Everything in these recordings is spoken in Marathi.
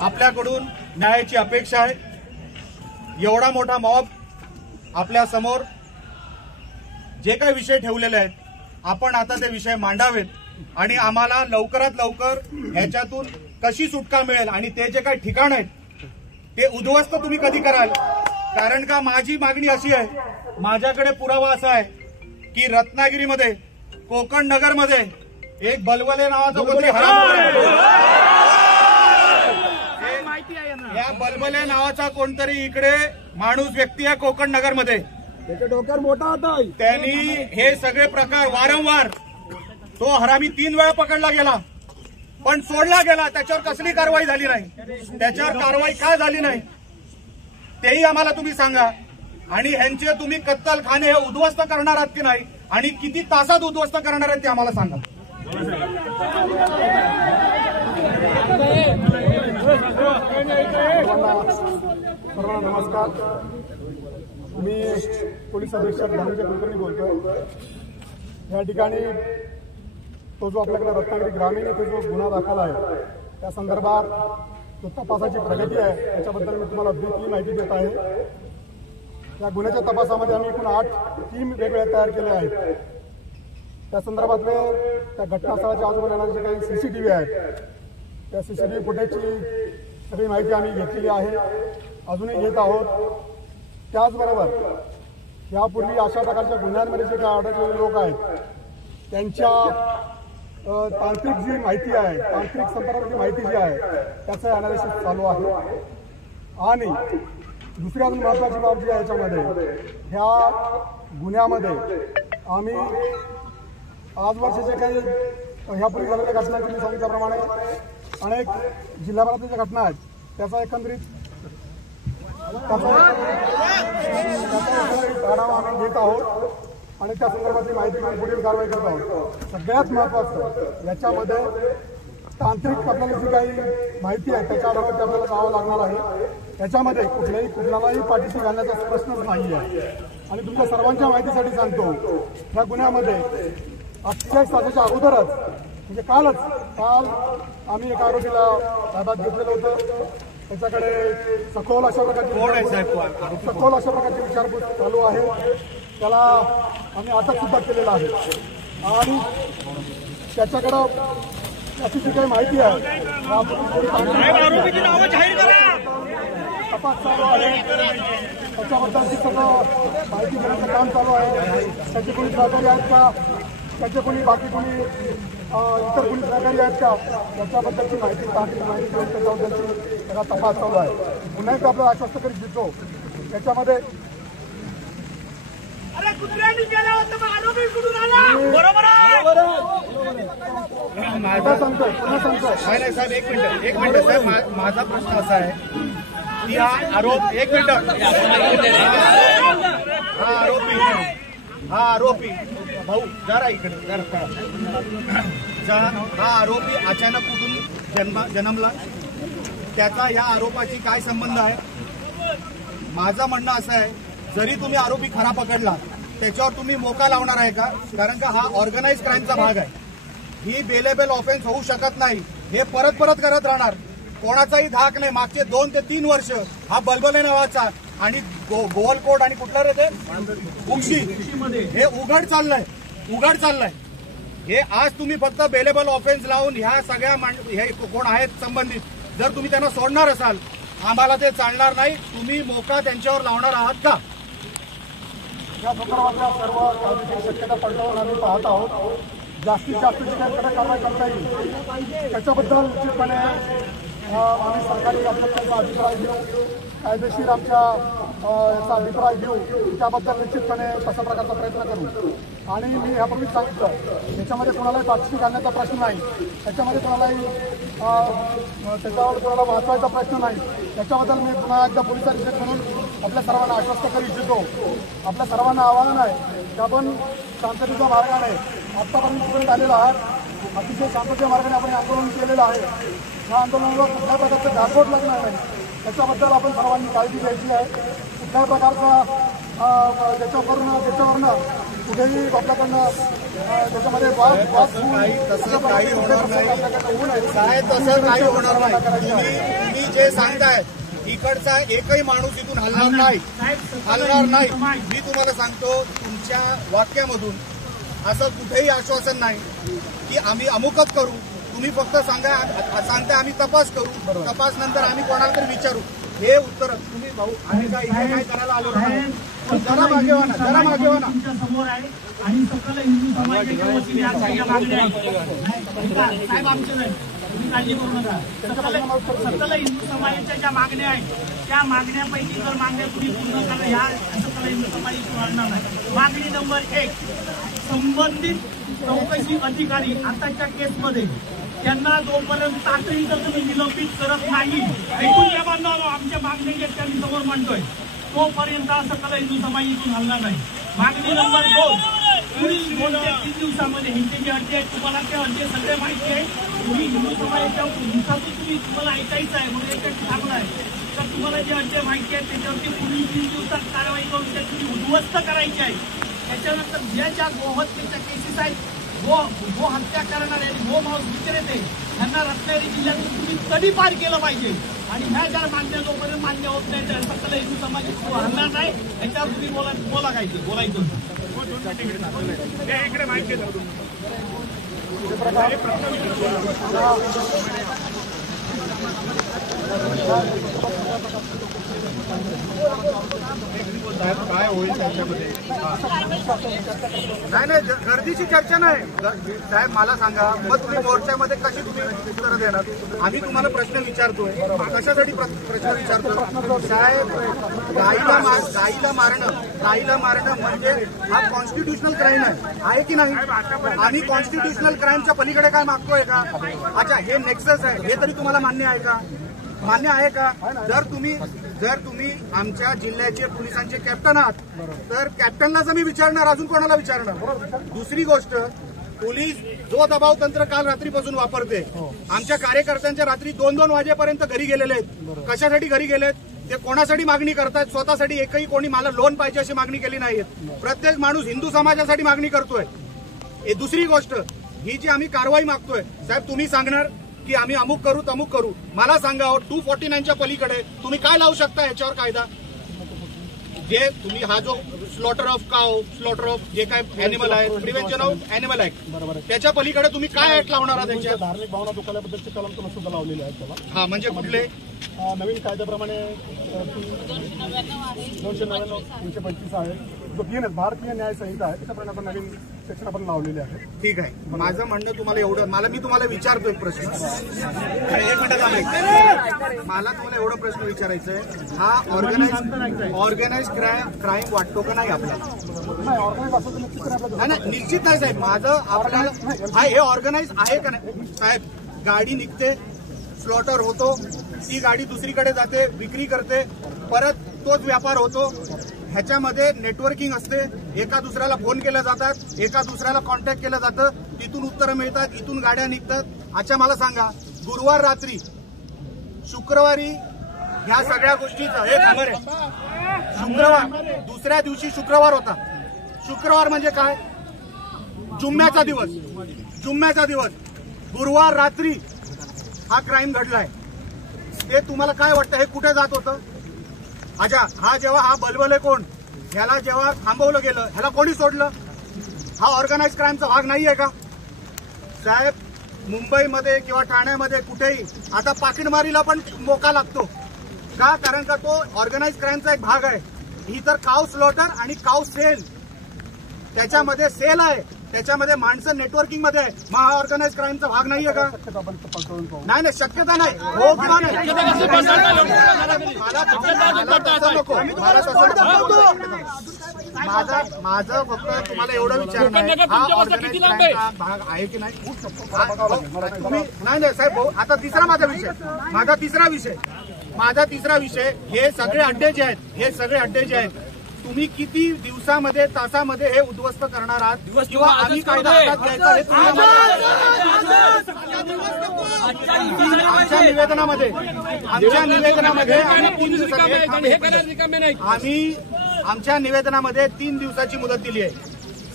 आपल्याकडून न्यायाची अपेक्षा आहे। एवढा मोठा मॉब आपल्या समोर जे काही विषय ठेवलेले आहेत, आपण आता ते विषय मांडावेत आणि आम्हाला लवकरात लवकर ह्याच्यातून कशी सुटका मिळेल आणि ते जे काही ठिकाण आहेत ते उद्ध्वस्त तुम्ही कधी कराल। कारण का माझी मागणी अशी आहे, माझ्याकडे पुरावा असा आहे की रत्नागिरीमध्ये कोकण नगरमध्ये एक बलबले नावाचा कोणतरी या बलबले नावाचा कोणतरी इकडे माणूस व्यक्ती आहे कोकण नगरमध्ये, त्याच्या डोक्यावर मोठा होता। त्यांनी हे सगळे प्रकार वारंवार तो हरामी 3 वेळा पकडला गेला पण सोडला गेला, त्याच्यावर कसली कारवाई झाली नाही। त्याच्यावर कारवाई का झाली नाही तेही आम्हाला तुम्ही सांगा। आणि ह्यांचे तुम्ही कत्तलखाने हे उद्ध्वस्त करणार आहात की नाही आणि किती तासात उद्ध्वस्त करणार आहेत ते आम्हाला सांगा। नमस्कार, मी पोलीस अधीक्षक धनंजय कुलकर्णी बोलतोय। या ठिकाणी तो जो आपल्याकडे रत्नागिरी ग्रामीण येथे जो गुन्हा दाखल आहे त्या संदर्भात जो तपासाची प्रगती आहे त्याच्याबद्दल मी तुम्हाला ब्रीफली माहिती देत आहे। या गुन्ह्याच्या तपासामध्ये आम्ही एकूण 8 टीम वेगवेगळ्या तयार केल्या आहेत। त्या संदर्भातले त्या घटनास्थळाच्या आजूबाजूला जे काही सीसीटीव्ही आहेत त्या सीसीटीव्ही फुटेजची सगळी माहिती आम्ही घेतलेली आहे, अजूनही घेत आहोत। त्याचबरोबर यापूर्वी अशा प्रकारच्या गुन्ह्यांमध्ये जे काही अडकलेले लोक आहेत त्यांच्या तांत्रिक जी माहिती आहे, तांत्रिक संदर्भाची माहिती जी आहे त्याचं अनालिसिस चालू आहे। आणि दुसरी अजून महत्वाची बाब जी आहे याच्यामध्ये, ह्या गुन्ह्यामध्ये आम्ही आजवरचे जे काही ह्यापूर्वी झालेल्या घटना तुम्ही सांगितल्याप्रमाणे अनेक जिल्ह्याभरातील ज्या घटना आहेत त्याचा एकंदरीत आढावा आम्ही घेत आहोत आणि त्या संदर्भातली माहिती घेऊन पुढील कारवाई करत आहोत। सगळ्यात महत्वाचं याच्यामध्ये तांत्रिक आपल्याला जी काही माहिती आहे त्याच्या आधारावर आपल्याला जावं लागणार आहे। त्याच्यामध्ये कुठल्याही पाठीशी घालण्याचा प्रश्नच नाही आहे। आणि तुमच्या सर्वांच्या माहितीसाठी सांगतो, या गुन्ह्यामध्ये 48 तासाच्या अगोदरच म्हणजे काल आम्ही एका आरोपीला ताब्यात घेतलेलं होतं। त्याच्याकडे सखोल अशा प्रकारची विचारपूस चालू आहे। त्याला आम्ही अटक सुद्धा केलेला आहे आणि त्याच्याकडं त्याची जी काही माहिती आहे तपास चालू आहे, त्याच्याबद्दलची सगळं माहिती घेण्याचं काम चालू आहे। त्याचे कोणी सहकारी आहेत का, त्याचे कोणी बाकी कोणी इतर कोणी सहकारी आहेत का याच्याबद्दलची माहिती तांत्रिक माहिती घेऊन त्याच्याबद्दलची त्याचा तपास चालू आहे। पुन्हा एकदा आपल्याला आश्वस्त करीत देतो, याच्यामध्ये साहेब एक मिनिट साहेब, माझा प्रश्न असा आहे की हा आरोप एक मिनिट हा आरोपी भाऊ जरा इकडे हा आरोपी अचानक कुठून जन्मला, त्याचा या आरोपाची काय संबंध आहे? माझं म्हणणं असं आहे, जरी तुम्ही आरोपी खरा पकडला त्याच्यावर तुम्ही मोका लावणार आहे का? कारण का हा ऑर्गनाइज क्राईमचा भाग आहे, ही बेलेबल ऑफेन्स होऊ शकत नाही। हे परत करत राहणार, कोणाचाही धाक नाही। मागचे 2 ते 3 वर्ष हा बलबले नावाचा आणि गोवलकोट आणि कुठला रे ते उक्षी हे उघड चाललंय। हे आज तुम्ही फक्त बेलेबल ऑफेन्स लावून ह्या सगळ्या हे कोण आहेत संबंधित, जर तुम्ही त्यांना सोडणार असाल आम्हाला ते चालणार नाही। तुम्ही मोका त्यांच्यावर लावणार आहात का? या संदर्भातल्या सर्व कायदेशीर शक्यता पडताळून आम्ही पाहत आहोत। जास्तीत जास्त जी काही कडक कारवाई करता येईल त्याच्याबद्दल निश्चितपणे आम्ही सरकारी अध्यक्षांचा अभिप्राय घेऊ, कायदेशीर आमच्या याचा अभिप्राय घेऊ, त्याबद्दल निश्चितपणे तशा प्रकारचा प्रयत्न करू। आणि मी ह्यापूर्वीच सांगितलं, त्याच्यामध्ये कोणालाही पाठीशी घालण्याचा प्रश्न नाही, त्याच्यामध्ये कोणालाही त्याच्यावर कोणाला वाचवायचा प्रश्न नाही। त्याच्याबद्दल मी पुन्हा एकदा पोलीस अधीक्षक म्हणून आपल्या सर्वांना आश्वस्त करू इच्छितो। आपल्या सर्वांना आवाहन आहे की आपण शांततेच्या मार्गाने आत्तापर्यंत आलेला आहात, अतिशय शांततेच्या मार्गाने आपण आंदोलन केलेलं आहे। या आंदोलनाला कुठल्या प्रकारचं गारबोट लागणार नाही त्याच्याबद्दल आपण सर्वांनी काळजी घ्यायची आहे। कुठल्याही प्रकारचा त्याच्यावरनं कुठेही आपल्याकडनं त्याच्यामध्ये वाद तसं काही होणार नाही होऊ नये. साहेब, तसं काही होणार नाही. तुम्ही जे सांगताय इकडचा एकही माणूस इथून हलणार नाही. मी तुम्हाला सांगतो, तुमच्या वाक्यामधून असं कुठेही आश्वासन नाही की आम्ही अमुकच करू. तुम्ही फक्त सांगताय आम्ही तपास करू, तपास नंतर आम्ही कोणाला तरी विचारू. हे उत्तर तुम्ही भाऊ आम्ही काय करायला आलो नाही. जरा मागे व्हा ना. तुमच्या समोर आहे आणि सकल हिंदू समाजाच्या वतीने आज काही मागण्या आहेत. साहेब आमचे नाही, तुम्ही काळजी करू नका. सकल हिंदू समाजाच्या ज्या मागण्या आहेत त्या मागण्यापैकी जर मागण्या तुम्ही पूर्ण करा, ह्या सकल हिंदू समाज वाढणार नाही. मागणी नंबर 1, संबंधित चौकशी अधिकारी आताच्या केसमध्ये त्यांना जोपर्यंत तातडीनं तुम्ही निलंबित करत नाही, ऐकून घ्या बांधवांनो, आमच्या मागणी ज्या मी समोर मांडतोय तोपर्यंत सकल हिंदू समाज इथून हलणार नाही. मागणी नंबर 2, पुढील 2 ते 3 दिवसामध्ये हिंदी जे अड्डे आहेत तुम्हाला ते अड्डे सगळे माहिती आहे. तुम्ही हिंदू समाजाच्या हिंसातून तुम्हाला ऐकायचं आहे म्हणून याच्यात सांगणार आहे. तर तुम्हाला जे अड्डे माहिती आहेत त्याच्यावरती पुढील 3 दिवसात कारवाई करून ते तुम्ही उद्ध्वस्त करायची आहे. त्याच्यानंतर ज्या गोहत्येच्या केसेस आहेत, गो हत्या करणारे गो मांस विक्रेते यांना रत्नागिरी जिल्ह्यातून तुम्ही कधी पार केलं पाहिजे. आणि ह्या ज्या मागण्या जोपर्यंत मान्य होत नाही त्या सकल हिंदू समाज हलणार नाही. याच्यावर तुम्ही बोलायचं. इकडे माहिती काय होईल त्याच्यामध्ये? नाही, गर्दीची चर्चा नाही. साहेब मला सांगा, मग तुम्ही मोर्चामध्ये कशी तुम्ही उत्तरं देणार? आम्ही तुम्हाला प्रश्न विचारतोय, कशासाठी प्रश्न विचारतोय? साहेब, गाईला मारणं म्हणजे हा कॉन्स्टिट्युशनल क्राईम आहे की नाही? आम्ही कॉन्स्टिट्युशनल क्राईमच्या पलीकडे काय मागतोय का? अच्छा, हे नेक्सस आहे, हे तरी तुम्हाला मान्य आहे का? जर तुम्ही आमच्या जिल्ह्याचे पोलिसांचे कॅप्टन आहात तर कॅप्टनलाच आम्ही विचारणार, अजून कोणाला विचारणार? दुसरी गोष्ट, पोलीस जो दबाव तंत्र काल रात्रीपासून वापरते, आमच्या कार्यकर्त्यांच्या रात्री 2-2 वाजेपर्यंत घरी गेलेले आहेत. कशासाठी घरी गेलेत? ते कोणासाठी मागणी करतायत? स्वतःसाठी एकही कोणी मला लोन पाहिजे अशी मागणी केली नाहीये. प्रत्येक माणूस हिंदू समाजासाठी मागणी करतोय. दुसरी गोष्ट, ही जी आम्ही कारवाई मागतोय, साहेब तुम्ही सांगणार की आम्ही अमुक करू. मला सांगा, 249च्या पलीकडे तुम्ही काय लावू शकता याच्यावर कायदा? जे तुम्ही हा जो स्लॉटर ऑफ जे काय अॅनिमल आहे, प्रिव्हेंशन ऑफ अॅनिमल ऍक्ट, त्याच्या पलीकडे तुम्ही काय ऍक्ट लावणार आहात? त्याच्या धार्मिक भावना दुखावल्याबद्दलचे कलम तुम्ही सुद्धा लावलेले आहेत त्याला. हा, म्हणजे कुठले? नवीन कायद्याप्रमाणे 299, 325 आहे, जो भारतीय न्याय संहिता आहे त्याच्याप्रमाणे आपण नवीन सेक्शन आपण लावलेले आहे. ठीक आहे. माझं म्हणणं तुम्हाला एवढं, मी तुम्हाला विचारतोय प्रश्न, एक मिनिट मला तुम्हाला एवढा प्रश्न विचारायचा आहे, हा ऑर्गनाइज क्राईम वाटतो का नाही आपल्याला? नाही, निश्चित नाही साहेब. माझं आपल्याला हे ऑर्गनाइज आहे का नाही? साहेब, गाडी निघते, स्लॉटर होतो, ती गाडी दुसरीकडे जाते, विक्री करते, परत तोच व्यापार होतो. ह्याच्यामध्ये नेटवर्किंग असते, एका दुसऱ्याला फोन केले जातात, एका दुसऱ्याला कॉन्टॅक्ट केलं जातं, तिथून उत्तरं मिळतात, इथून गाड्या निघतात. अच्छा मला सांगा, गुरुवार रात्री, शुक्रवारी ह्या सगळ्या गोष्टीचा हे खबर आहे. शुक्रवार, दुसऱ्या दिवशी शुक्रवार होता. शुक्रवार म्हणजे काय? जुम्म्याचा दिवस. गुरुवार रात्री हा क्राईम घडलाय. ते तुम्हाला काय वाटतं, हे कुठे जात होतं? अच्छा, हा बलबल आहे कोण? ह्याला जेव्हा थांबवलं गेलं, ह्याला कोणी सोडलं? हा ऑर्गनाइज क्राईमचा भाग नाहीये का? साहेब, मुंबईमध्ये किंवा ठाण्यामध्ये कुठेही आता पाकिटमारीला पण मोका लागतो का? कारण का तो ऑर्गनाइज क्राईमचा एक भाग आहे. ही तर काव स्लॉटर आणि काव सेल, त्याच्यामध्ये सेल आहे, त्याच्यामध्ये माणसं नेटवर्किंग मध्ये आहे. मग हा ऑर्गनाइज क्राईमचा भाग नाहीये का? नाही, शक्यता नाही. हो किंवा नाही? माझं फक्त तुम्हाला एवढं विचारणं, हा ऑर्गनाइज क्राईमचा भाग आहे की नाही? तुम्ही नाही साहेब भाऊ, आता माझा तिसरा विषय, हे सगळे अड्डे जे आहेत, तुम्ही किती दिवसामध्ये, तासामध्ये हे उद्ध्वस्त करणार आहात किंवा आम्ही कायदा हातात घ्यायचा हे तुम्ही आमच्या निवेदनामध्ये आम्ही 3 दिवसाची मुदत दिली आहे.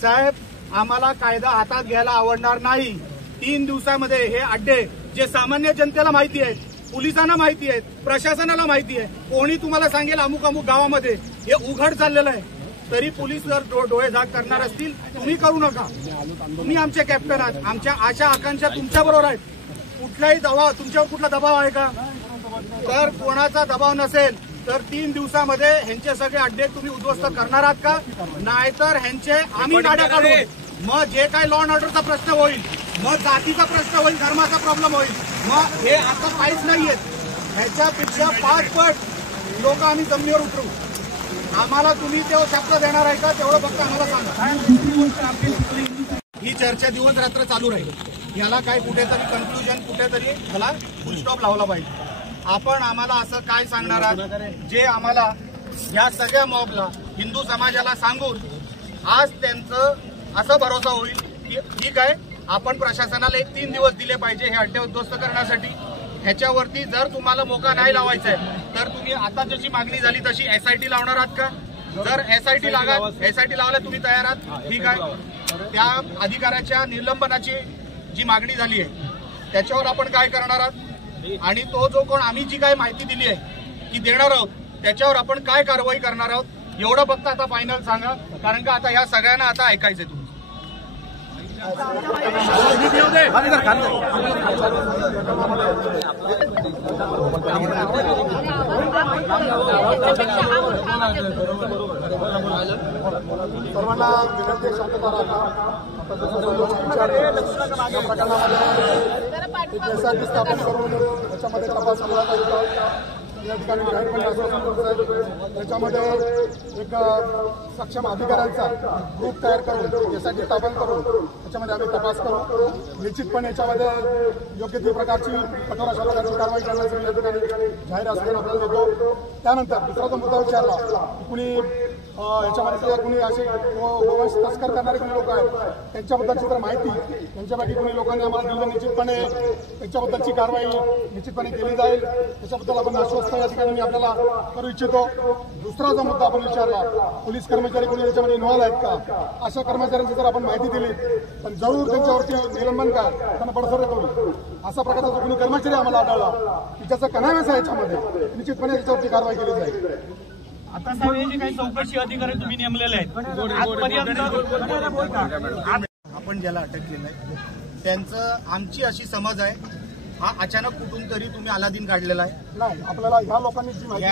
साहेब, आम्हाला कायदा हातात घ्यायला आवडणार नाही. 3 दिवसामध्ये हे अड्डे जे सामान्य जनतेला माहिती आहेत, पोलिसांना माहिती आहेत, प्रशासनाला माहिती आहे, कोणी तुम्हाला सांगेल अमुक अमुक गावामध्ये हे उघड चाललेलं आहे, तरी पोलीस जर डोळे झाक करणार असतील, तुम्ही करू नका. तुम्ही आमचे कॅप्टन आहात, आमच्या आशा आकांक्षा तुमच्या बरोबर आहेत. कुठलाही दबाव, तुमच्यावर कुठला दबाव आहे का? तर कोणाचा दबाव नसेल तर 3 दिवसामध्ये ह्यांचे सगळे अड्डे तुम्ही उद्ध्वस्त करणार आहात का? नाहीतर ह्यांचे आम्ही गाड्या काढू. मग जे काही लॉ अँड ऑर्डरचा प्रश्न होईल, मग जातीचा प्रश्न होईल, धर्माचा प्रॉब्लेम होईल, मग हे आता काहीच नाहीये. ह्याच्यापेक्षा 5 पट लोक आम्ही जमिनीवर उतरू. आम्हाला तुम्ही तेव्हा शब्द देणार आहे का? तेवढं फक्त आम्हाला सांगा. ही चर्चा दिवस रात्र चालू राहील. याला काय कुठेतरी कन्क्लुजन, कुठेतरी त्याला फुल स्टॉप लावला पाहिजे. आपण आम्हाला असं काय सांगणार आहात जे आम्हाला या सगळ्या मॉबला, हिंदू समाजाला सांगून आज त्यांचं असं भरोसा होईल की ठीक आहे, आपण प्रशासनाला 1-3 दिवस दिले पाहिजे हे अड्डे उद्ध्वस्त करण्यासाठी. ह्याच्यावरती जर तुम्हाला मोका नाही लावायचा आहे तर तुम्ही आता जशी मागणी झाली तशी SIT लावणार आहात का? जर SIT लावायला तुम्ही तयार आहात, ठीक आहे. त्या अधिकाऱ्याच्या निलंबनाची जी मागणी झाली आहे त्याच्यावर आपण काय करणार आहात? आणि तो जो कोण आम्ही जी काय माहिती दिली आहे की देणार आहोत त्याच्यावर आपण काय कारवाई करणार आहोत एवढं फक्त आता फायनल सांगा. कारण का आता या सगळ्यांना आता ऐकायचंय तुम्ही. सर्वांना विनंती, शांतता राखा. प्रकरणामध्ये स्थापन करून त्याच्यामध्ये तपास केला जाईल. या ठिकाणी जाहीरपणे आश्वासन करत आहे. त्याच्यामध्ये एक सक्षम अधिकाऱ्यांचा ग्रुप तयार करून यासाठी स्थापन करून त्याच्यामध्ये आम्ही तपास करू. निश्चितपणे याच्यामध्ये योग्य ती प्रकारची कठोर अशा प्रकारची कारवाई करण्यासाठी या ठिकाणी जाहीर आश्वासन आपल्याला देतो. त्यानंतर दुसरा जो मुद्दा विचारला की कुणी याच्यामध्ये कुणी असे गोवंश तस्कर करणारे कुणी लोक आहेत त्यांच्याबद्दलची तर माहिती त्यांच्यापैकी कुणी लोकांनी आम्हाला दिलं, निश्चितपणे त्यांच्याबद्दलची कारवाई निश्चितपणे केली जाईल. त्याच्याबद्दल आपण आश्वस्त या ठिकाणी आपल्याला करू इच्छितो. दुसरा जो मुद्दा आपण विचारला, पोलीस कर्मचारी कोणी याच्यामध्ये इन्व्हॉल्व आहेत का? अशा कर्मचाऱ्यांची जर आपण माहिती दिली पण जरूर त्यांच्यावरती निलंबन काय, त्यांना बडसर करू. असा प्रकारचा जो कोणी कर्मचारी आम्हाला आढळला की ज्याचा कनाव्यास आहे याच्यामध्ये, निश्चितपणे त्याच्यावरती कारवाई केली जाईल. आता साहेब हे जे काही चौकशी अधिकारी तुम्ही नेमलेले आहेत आपण ज्याला अटक केलंय त्यांचं आमची अशी समज आहे हा अचानक कुठून तरी तुम्ही अलादीन काढलेला आहे. नाही, आपल्याला ह्या लोकांनी जी माहिती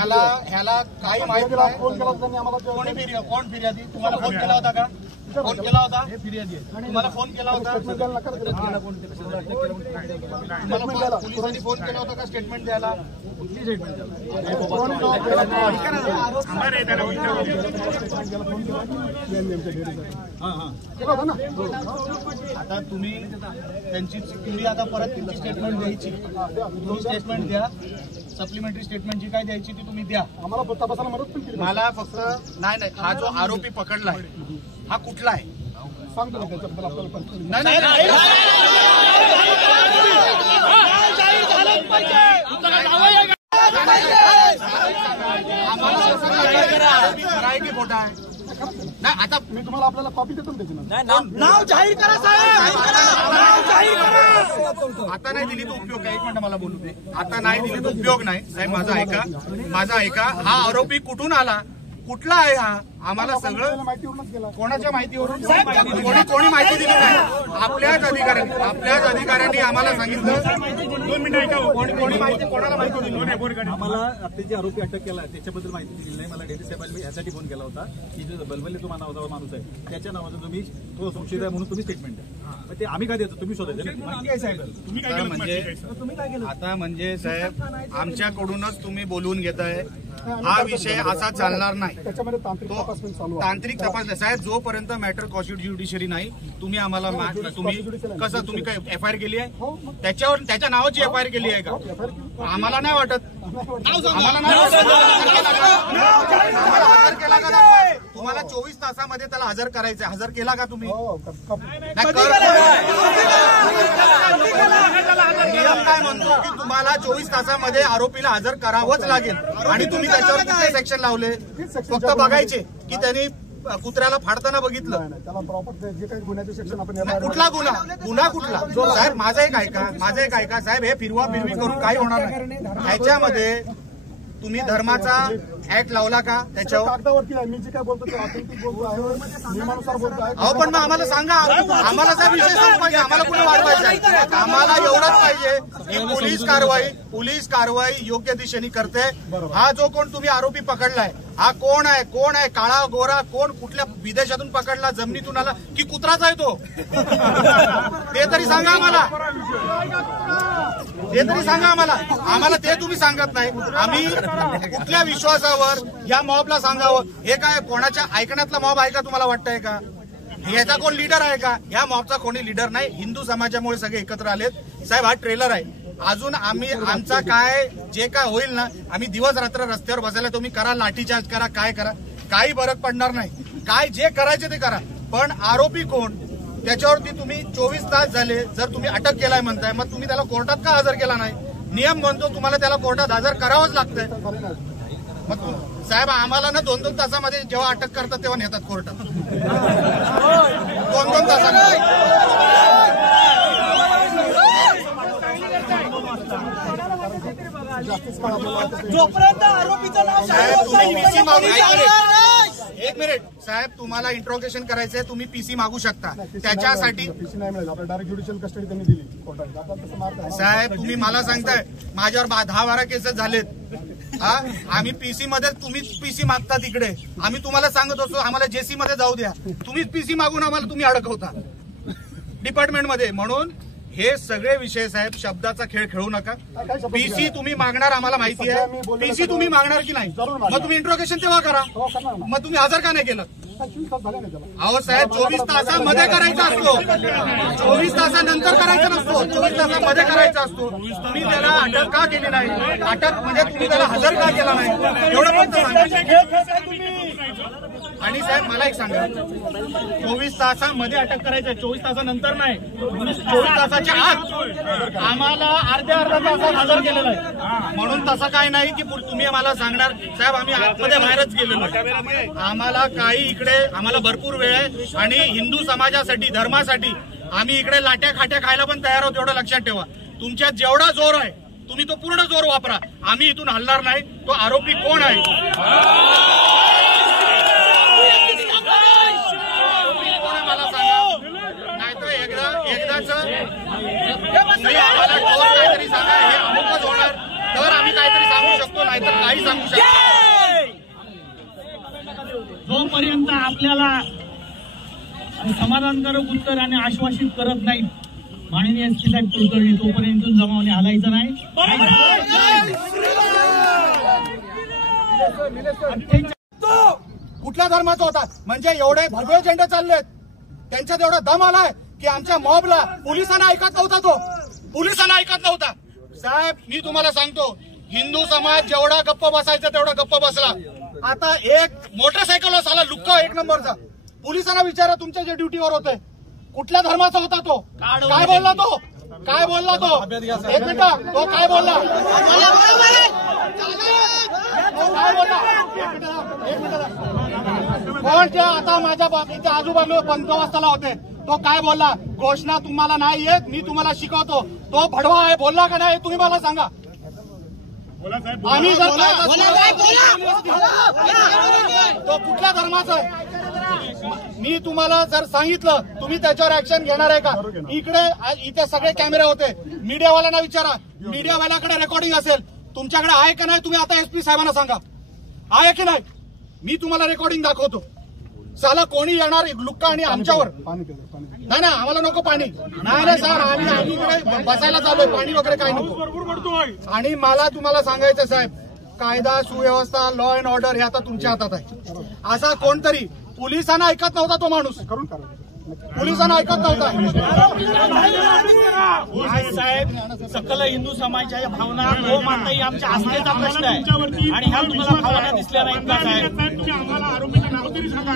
ह्याला काही माहिती नाही. फोन केला त्यांनी आम्हाला. कोण फिर्यादी? तुम्हाला फोन केला होता का? फोन केला होता? तुम्हाला फोन केला होता? तुम्हाला पोलिसांनी फोन केला होता का स्टेटमेंट द्यायला? आता तुम्ही आता परत तुमची स्टेटमेंट द्यायची, तुम्ही स्टेटमेंट द्या. सप्लिमेंटरी स्टेटमेंट जी काय द्यायची ती तुम्ही द्या. आम्हाला तपासाला मदत पण केली. मला फक्त नाही, हा जो आरोपी पकडलाय हा कुठला आहे सांगतो ना त्याच्याबद्दल आपल्याला पण. नाही की खोटा आहे? नाही, आता मी तुम्हाला आपल्याला कॉपी देतो त्याची. नाव जाहीर करा साहेब, नाव जाहीर करा. आता नाही दिली तर उपयोग आहे? एक मिनिट मला बोलू दे. आता नाही दिली तर उपयोग नाही. साहेब माझा ऐका. हा आरोपी कुठून आला, कुठला आहे हा? आम्हाला सगळं माहितीवरूनच गेला. कोणाच्या माहितीवरून? कोणी माहिती दिली नाही. आपल्याच अधिकाऱ्यांनी आम्हाला सांगितलं. 2 मिनिटं ऐका. कोणाला माहिती दिली? आम्हाला आता जे आरोपी अटक केला त्याच्याबद्दल माहिती दिली नाही. मला डेडी साहेबांनी यासाठी फोन केला होता की जो बलबले तुम्हाला नावाचा माणूस आहे त्याच्या नावाचा तुम्ही तो संशयित आहे म्हणून तुम्ही स्टेटमेंट द्या. ते आम्ही काय देतो? तुम्ही शोधायचं. आता म्हणजे साहेब आमच्याकडूनच तुम्ही बोलवून घेताय. हा विषय असा चालणार नाही. त्याच्यामध्ये तांत्रिक तपास चालू आहे. तांत्रिक तपास साहेब जोपर्यंत मॅटर कॉन्स्टिट्युशनरी नाही तुम्ही आम्हाला तुम्ही कसं तुम्ही काय FIR केली आहे त्याच्यावर? त्याच्या नावाची FIR केली आहे का? आम्हाला नाही वाटत. आम्हाला नाही हजर केला का? तुम्हाला 24 तासामध्ये त्याला हजर करायचं. हजर केला का तुम्ही? नियम काय म्हणतो की तुम्हाला 24 तासामध्ये आरोपीला हजर करावंच लागेल. आणि तुम्ही त्याच्यावर कुठले सेक्शन लावले? फक्त बघायचे की त्यांनी कुत्र्याला फाडताना बघितलं? नाही, त्याला प्रॉपर जे काही गुन्ह्याचे सेक्शन आपण नाही, कुठला गुन्हा कुठला? साहेब माझं एक ऐका साहेब, हे फिरवा फिरवी करून काही होणार नाही. ह्याच्यामध्ये तुम्ही धर्माचा ऍक्ट लावला का त्याच्यावर? कागदावरती आहे, मी जे काय बोलतो ते ऑथेंटिक बोलतो आहे, नियमानुसार बोलतो आहे. अहो पण मग आम्हाला सांगा, आम्हाला साहेब विषय संपवायचा, आम्हाला कुठे वाढवायचं? आम्हाला एवढंच पाहिजे की पोलीस कारवाई योग्य दिशेने करते. हा जो कोण तुम्ही आरोपी पकडलाय हा कोण आहे? काळा गोरा कोण? कुठल्या विदेशातून पकडला, जमिनीतून आला की कुत्राचा आहे तो? ते तरी सांगा आम्हाला, आम्हाला ते तुम्ही सांगत नाही. आम्ही कुठल्या विश्वासावर या मॉबला सांगावं? हे काय कोणाच्या ऐकण्यातला मॉब आहे का तुम्हाला वाटतंय का? याचा कोण लीडर आहे का? या मॉबचा कोणी लीडर नाही. हिंदू समाजामुळे सगळे एकत्र आलेत. साहेब हा ट्रेलर आहे. अजून आम्ही आमचा काय जे काय होईल ना, आम्ही दिवस रात्र रस्त्यावर बसायला, तुम्ही करा, लाठीचार्ज करा, काय करा, काही फरक पडणार नाही. काय जे करायचे ते करा, पण आरोपी कोण त्याच्यावरती तुम्ही 24 तास झाले जर तुम्ही अटक केलाय म्हणताय, मग तुम्ही त्याला कोर्टात का हजर केला नाही? नियम म्हणतो तुम्हाला त्याला कोर्टात हजर करावंच लागतंय. मग साहेब आम्हाला ना 2-2 तासामध्ये जेव्हा अटक करतात तेव्हा नेतात कोर्टात. 2-2 तासामध्ये जोपर्यंत आरोपीचं नाव साहेब तुम्ही पीसी मागू, एक मिनिट साहेब, तुम्हाला इंट्रोगेशन करायचंय, तुम्ही पीसी मागू शकता. त्याच्यासाठी पीसी नाही मिळालं, आपल्याला डायरेक्ट ज्युडिशियल कस्टडी त्यांनी दिली कोर्टात. आता तसं मार्ग आहे. साहेब तुम्ही मला सांगताय माझ्यावर 10-12 केसेस झालेत. हा आम्ही पीसी मध्ये, तुम्हीच पीसी मागता तिकडे. आम्ही तुम्हाला सांगत असतो आम्हाला जेसी मध्ये जाऊ द्या, तुम्हीच पीसी मागून आम्हाला तुम्ही अडकवता डिपार्टमेंटमध्ये. म्हणून हे सगळे विषय साहेब शब्दाचा खेळ खेळू नका. पीसी तुम्ही मागणार आम्हाला माहिती आहे, पीसी तुम्ही मागणार की नाही? मग तुम्ही इंट्रोगेशन तेव्हा करा. मग तुम्ही हजर का नाही केलं? अहो साहेब 24 तासामध्ये करायचा असतो, 24 तासानंतर करायचा नसतो, 24 तासामध्ये करायचा असतो. तुम्ही त्याला अटक का केली नाही? अटक म्हणजे तुम्ही त्याला हजर का केला नाही? एवढं फक्त सांगा. आणि साहेब मला एक सांगा, 24 तासामध्ये अटक करायचं, 24 तासानंतर नाही. 24 तासाच्या आत आम्हाला अर्ध्या तासात हजर केलेलं आहे. म्हणून तसं काय नाही की तुम्ही आम्हाला सांगणार साहेब आम्ही आतमध्ये बाहेरच गेलेलो आहे. आम्हाला काही इकडे आम्हाला भरपूर वेळ आहे आणि हिंदू समाजासाठी, धर्मासाठी आम्ही इकडे लाट्या खाट्या खायला पण तयार आहोत. एवढं लक्षात ठेवा. तुमच्यात जेवढा जोर आहे तुम्ही तो पूर्ण जोर वापरा. आम्ही इथून हलणार नाही. तो आरोपी कोण आहे? मला सांगा, नाहीतर एकदाच तुम्ही आम्हाला ठोस काहीतरी सांगा, हे अमुकच होणार तर आम्ही काहीतरी सांगू शकतो, नाहीतर काही सांगू शकतो. जोपर्यंत आपल्याला समाधानकारक उत्तर आणि आश्वासित करत नाही माननीय एसपी साहेब कुलकर्णी, तोपर्यंत जमावणे हलायचं नाही. कुठल्या धर्माचा होता? म्हणजे एवढे भगवे झेंडे चाललेत, त्यांच्यात एवढा दम आलाय की आमच्या मॉबला पोलिसांना ऐकत नव्हता. साहेब मी तुम्हाला सांगतो, हिंदू समाज जेवढा गप्प बसायचा तेवढा गप्प बसला. आता एक मोटरसायकलवर आला लुक्का 1 नंबरचा. पोलिसांना विचारा तुमच्या जे ड्युटीवर होते कुठल्या धर्माचा होता तो? काय बोलला तो? एक मिनिट, तो काय बोलला? कोण जे आता माझ्या इथे आजूबाजूला बंदोबस्ताला होते तो काय बोलला? घोषणा तुम्हाला नाही येत, मी तुम्हाला शिकवतो. तो भडवा आहे, बोलला का नाही तुम्ही मला सांगा. आम्ही जर तो कुठल्या धर्माचा आहे मी तुम्हाला जर सांगितलं, तुम्ही त्याच्यावर ऍक्शन घेणार आहे का? इथे सगळे कॅमेरे होते, मीडियावाल्यांना विचारा, मीडियावाल्याकडे रेकॉर्डिंग असेल, तुमच्याकडे आहे का नाही? तुम्ही आता एसपी साहेबांना सांगा आहे की नाही. मी तुम्हाला रेकॉर्डिंग दाखवतो. साला कोणी येणार लुक्का आणि आमच्यावर? नाही आम्हाला नको पाणी. नाही सर, आम्ही इकडे बसायला चालूय, पाणी वगैरे काही नको. आणि मला तुम्हाला सांगायचं साहेब, कायदा सुव्यवस्था, लॉ अँड ऑर्डर हे आता तुमच्या हातात आहे. असा कोणतरी पोलिसांना ऐकत नव्हता तो माणूस, पोलिसांना ऐकत नव्हता. साहेब सकल हिंदू समाजाच्या भावना गो माता ही आमच्या आस्थेचा प्रश्न आहे आणि ह्या तुम्हाला भावना दिसल्या नाहीत का साहेब? तुम्ही आम्हाला आरोपीचं नाव तरी सांगा.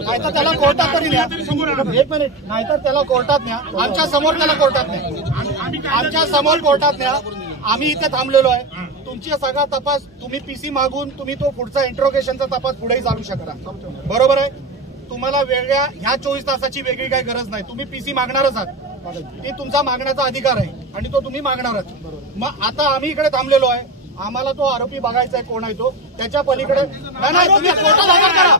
नाहीतर त्याला कोर्टात तरी न्या. एक मिनिट, नाहीतर त्याला कोर्टात न्या. आमच्या समोर त्याला कोर्टात न्या. आमच्या समोर कोर्टात न्या. आम्ही इथे थांबलेलो आहे. तुमची सगळा तपास तुम्ही पीसी मागून तुम्ही तो पुढचा इंट्रोगेशनचा तपास पुढेही चालू शकता, बरोबर आहे. तुम्हाला वेगळ्या ह्या 24 तासाची वेगळी काही गरज नाही. तुम्ही पीसी मागणारच आहात, ती तुमचा मागण्याचा अधिकार आहे आणि तो तुम्ही मागणारच. मग आता आम्ही इकडे थांबलेलो आहे, आम्हाला तो आरोपी बघायचा आहे कोण आहे तो, त्याच्या पलीकडे नाही तुम्ही कोर्टात हजर करा.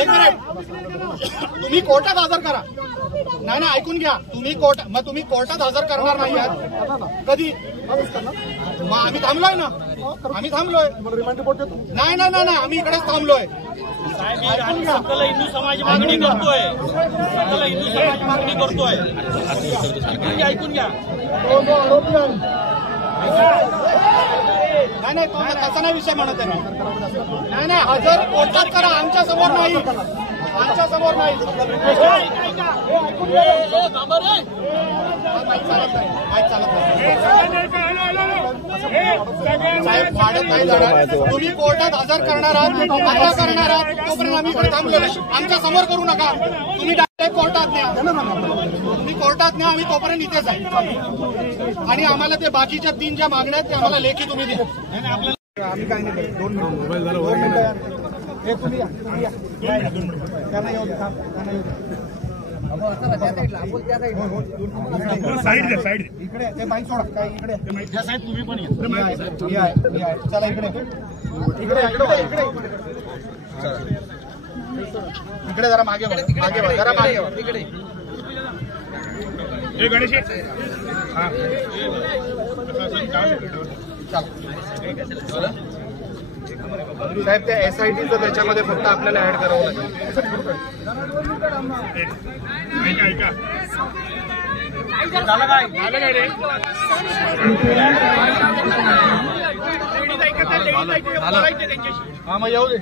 एक मिनिट, तुम्ही कोर्टात हजर करा. नाही ऐकून घ्या, तुम्ही कोर्टात हजर करणार नाही आहात कधी? मग आम्ही थांबलोय ना, आम्ही थांबलोय. रिमांड रिपोर्ट देतो. नाही आम्ही इकडेच थांबलोय. सकल हिंदू समाज मागणी करतोय, सकल हिंदू समाज मागणी करतोय. ऐकून घ्या. नाही तो तसा नाही विषय म्हणत आहे. नाही हजर कोर्टात करा, आमच्या समोर नाही, आमच्या समोर नाही. साहेब वाढत नाही जाणार. तुम्ही कोर्टात हजर करणार आहात, आता करणार आहात, तोपर्यंत आम्ही इकडे थांबलेलो आहे. आमच्या समोर करू नका, तुम्ही डायरेक्ट कोर्टात न्या, तुम्ही कोर्टात न्या, आम्ही तोपर्यंत इथेच आहे. आणि आम्हाला ते बाकीच्या 3 ज्या मागण्या आहेत त्या आम्हाला लेखी तुम्ही द्या. आम्ही काय नाही करत. 2 मिनिटं हे तुम्ही या, त्यांना येऊ द्या, त्यांना येऊ द्या. साईड इकडे ते बाईक सोडा, काय इकडे तुम्ही पण या. चला इकडे इकडे जरा मागे जरा मागे इकडे. गणेश साहेब त्या SITचं त्याच्यामध्ये फक्त आपल्याला ऍड करावं लागेल. हा मग येऊ दे.